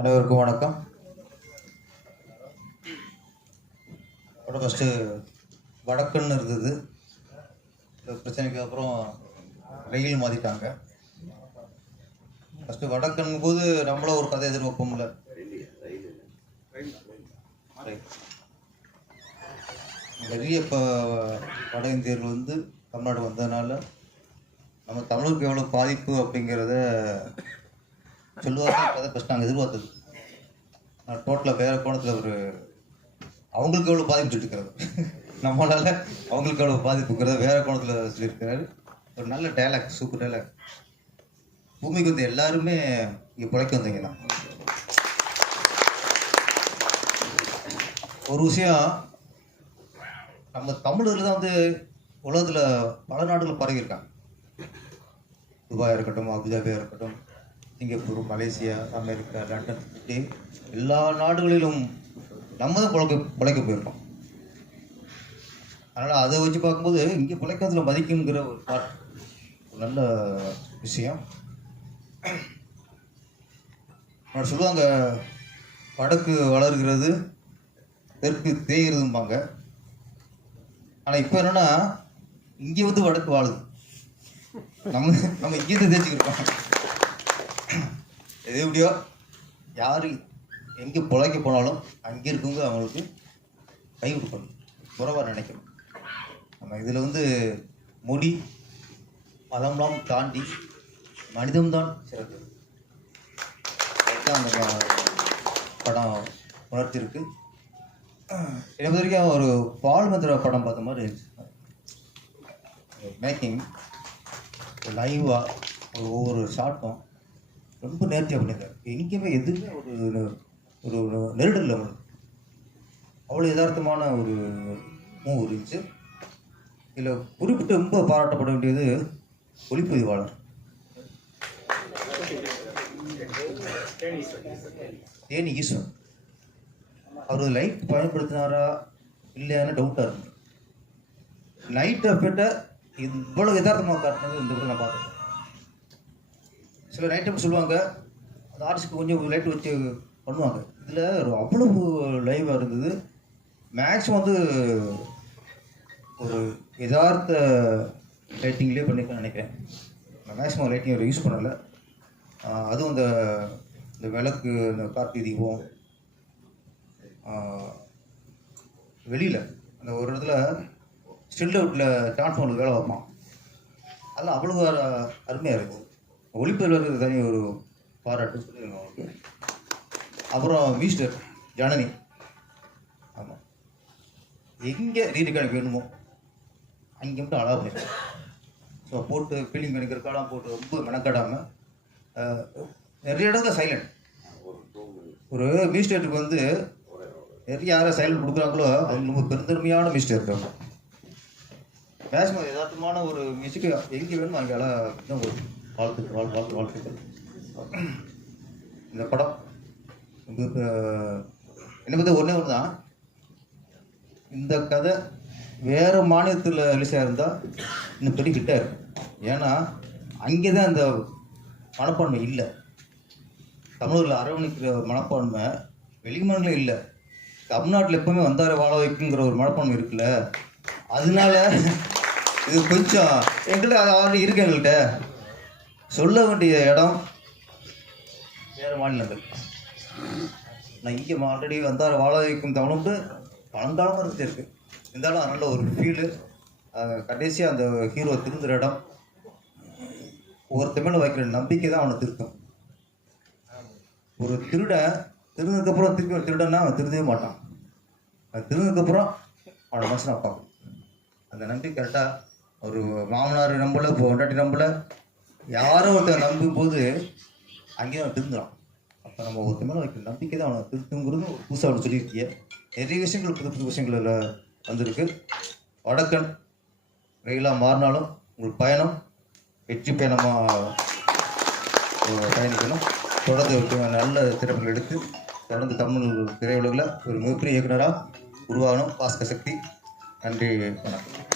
அனைவருக்கும் வணக்கம். ஃபஸ்ட்டு வடக்குன்னு இருந்தது. இந்த பிரச்சனைக்கு அப்புறம் ரயில் மாற்றிட்டாங்க. ஃபஸ்ட்டு வடக்குன்னு போது நம்மளும் ஒரு கதை எதிர்பார்ப்போம்ல. நிறைய இப்போ வட இந்தியர்கள் தமிழ்நாடு வந்ததுனால நம்ம தமிழருக்கு எவ்வளோ பாதிப்பு அப்படிங்கிறத சொல்லுவாங்க. இப்போ தான் ஃபஸ்ட் நாங்கள் எதிர்பார்த்தது. நான் டோட்டலாக வேறு கோணத்தில் அவங்களுக்கு எவ்வளோ பாதிப்பு சொல்லியிருக்கிறது, நம்மளால் அவங்களுக்கு எவ்வளோ பாதிப்புங்கிறத வேறு கோணத்தில் சொல்லியிருக்கிறாரு. ஒரு நல்ல டைலாக், சூப்பர் டைலாக். பூமிக்கு எல்லாருமே இங்கே பிழைக்க வந்தீங்கன்னா ஒரு விஷயம், நம்ம தமிழர்கள் தான் உலகத்தில் பல நாடுகள் பரவியிருக்காங்க. துபாயாக இருக்கட்டும், அபுதாபியாக இருக்கட்டும், சிங்கப்பூர், மலேசியா, அமெரிக்கா, லண்டன், இப்படி எல்லா நாடுகளிலும் நம்ம தான் பிழைக்க போயிருக்கோம். அதனால் அதை வச்சு பார்க்கும்போது இங்கே பிழைக்கிறதுல மதிக்குங்கிற ஒரு ஒரு நல்ல விஷயம். சொல்லுவாங்க, வடக்கு வளர்கிறது, தெற்கு தேய்கிறதும்பாங்க. ஆனால் இப்போ என்னென்னா இங்கே வடக்கு வாழுது. நம்ம இங்கேருந்து தேய்ச்சிக்கிருக்கோம். எது எப்படியோ யார் எங்கே பிழைக்க போனாலும் அங்கே இருக்கவங்க அவங்களுக்கு கை கொடுக்கணும், குறைவாக நினைக்கணும். நம்ம இதில் மொழி மதம்லாம் தாண்டி மனிதம்தான் சிறப்பு. அதுதான் அந்த படம் உணர்த்திருக்கு. என்னை பொறுத்த வரைக்கும் ஒரு பால்மந்திர படம் பார்த்த மாதிரி மேக்கிங் லைவாக ஒவ்வொரு ஷார்ட்டும் ரொம்ப நேர்த்தியாக பண்ணியிருக்காரு. எங்கேயுமே எதுவுமே ஒரு நெருடல் இல்லை. அவ்வளோ யதார்த்தமான ஒரு மூவ் இருந்துச்சு. இதில் குறிப்பிட்டு ரொம்ப பாராட்டப்பட வேண்டியது ஒளிப்பதிவாளர் தேனி ஈஸ்வரன். அவர் லைட் பயன்படுத்தினாரா இல்லையான்னு டவுட்டாக இருக்கு. லைட் எஃபெக்டை இவ்வளோ யதார்த்தமாக காட்டினது இந்த படம் நான் பார்த்தேன். சில நைட்டம் சொல்லுவாங்க, அந்த ஆர்டிஸ்ட்க்கு கொஞ்சம் லைட் வச்சு பண்ணுவாங்க. இதில் அவ்வளவு லைவாக இருந்தது. மேக்ஸிமம் ஒரு யதார்த்த லைட்டிங்லேயே பண்ணியிருக்கேன்னு நினைக்கிறேன். நான் மேக்ஸிமம் லைட்டிங் யூஸ் பண்ணலை. அதுவும் இந்த விளக்கு, இந்த கார்த்திகை தீபம், வெளியில் அந்த ஒரு இடத்துல ஸ்டில் அவுட்டில் டிரான்ஸ்ஃபார்மர் வேலை வைப்பான். அதெல்லாம் அவ்வளோ அருமையாக இருக்குது. ஒளிப்பதிவாளருக்கு தனி ஒரு பாராட்டு சொல்லிடுங்க அவங்களுக்கு. அப்புறம் மிஸ்டர் ஜனனி, ஆமாம், எங்கே ரீரிகார்டு வேணுமோ அங்கே மட்டும் அழகாக பண்ணிடுறேன். ஸோ போட்டு ஃபீலிங் பண்ணிக்கிறக்காலாம் போட்டு ரொம்ப மெனக்காடாமல் நிறைய இடத்துல சைலண்ட். ஒரு மிஸ்டேட்டுக்கு நிறைய யாரை சைலண்ட் கொடுக்குறாங்களோ அது ரொம்ப பெருந்தன்மையான மிஸ்டேக் இருக்காங்க. மேக்ஸிமம் யதார்த்தமான ஒரு மியூசிக்கு எங்கே வேணுமோ அங்கே அழகாக ஒரு வாழ்த்துக்கள். இந்த படம் என்ன பற்றி ஒன்று தான், இந்த கதை வேறு மாநிலத்தில் ரிலீஸாக இருந்தால் இன்னும் பெரிய ஹிட்டாக இருக்கும். ஏன்னா அங்கே தான் இந்த மனப்பான்மை இல்லை. தமிழர்கள் அரவணைக்கிற மனப்பான்மை வெளிமாநிலம் இல்லை. தமிழ்நாட்டில் எப்போவுமே வந்தார வாழ வைக்குங்கிற ஒரு மனப்பான்மை இருக்குல்ல. அதனால இது கொஞ்சம் எங்கள்கிட்ட அது ஆல்ரெடி இருக்கு. எங்கள்கிட்ட சொல்ல வேண்டிய இடம் வேறு மாநிலங்கள். நான் இங்கே ஆல்ரெடி வந்தார வாழ வைக்கும் தமிழ்ந்து பழந்தாலும் இருந்துட்டு இருக்குது. இருந்தாலும் அதனால் ஒரு ஃபீலு. கடைசியாக அந்த ஹீரோ திருந்துற இடம், ஒருத்த மேலே வைக்கிற நம்பிக்கை தான் அவனை திருத்தும். ஒரு திருடன் திருந்ததுக்கப்புறம் திருப்பி ஒரு திருடன்னா அவன் திருந்தவே மாட்டான். அது திருந்ததுக்கப்புறம் அவனோட மனசை நான் பார்க்கணும். அந்த நம்பிக்கை கரெக்டாக ஒரு மாமனார் நம்பலை, பொண்டாட்டி நம்பலை, யாரோ ஒருத்தர் நம்பும் போது அங்கேயும் அவன் திருந்துறான். அப்போ நம்ம ஒருத்தர் மேலே வைக்கிற நம்பிக்கை தான் அவனை திருத்துங்கிறது ஒரு புதுசாக அவனை சொல்லியிருக்கிய. நிறைய விஷயங்கள் புது புது விஷயங்கள் வந்திருக்கு. வடக்கன் ரயிலாக மாறினாலும் உங்கள் பயணம் வெற்றி பயணமாக பயணிக்கணும். தொடர்ந்து நல்ல திறமைகள் எடுத்து தொடர்ந்து தமிழ் திரையுலகில் ஒரு மிகப்பெரிய இயக்குனராக உருவாகணும். பாஸ்கர் சக்தி. நன்றி, வணக்கம்.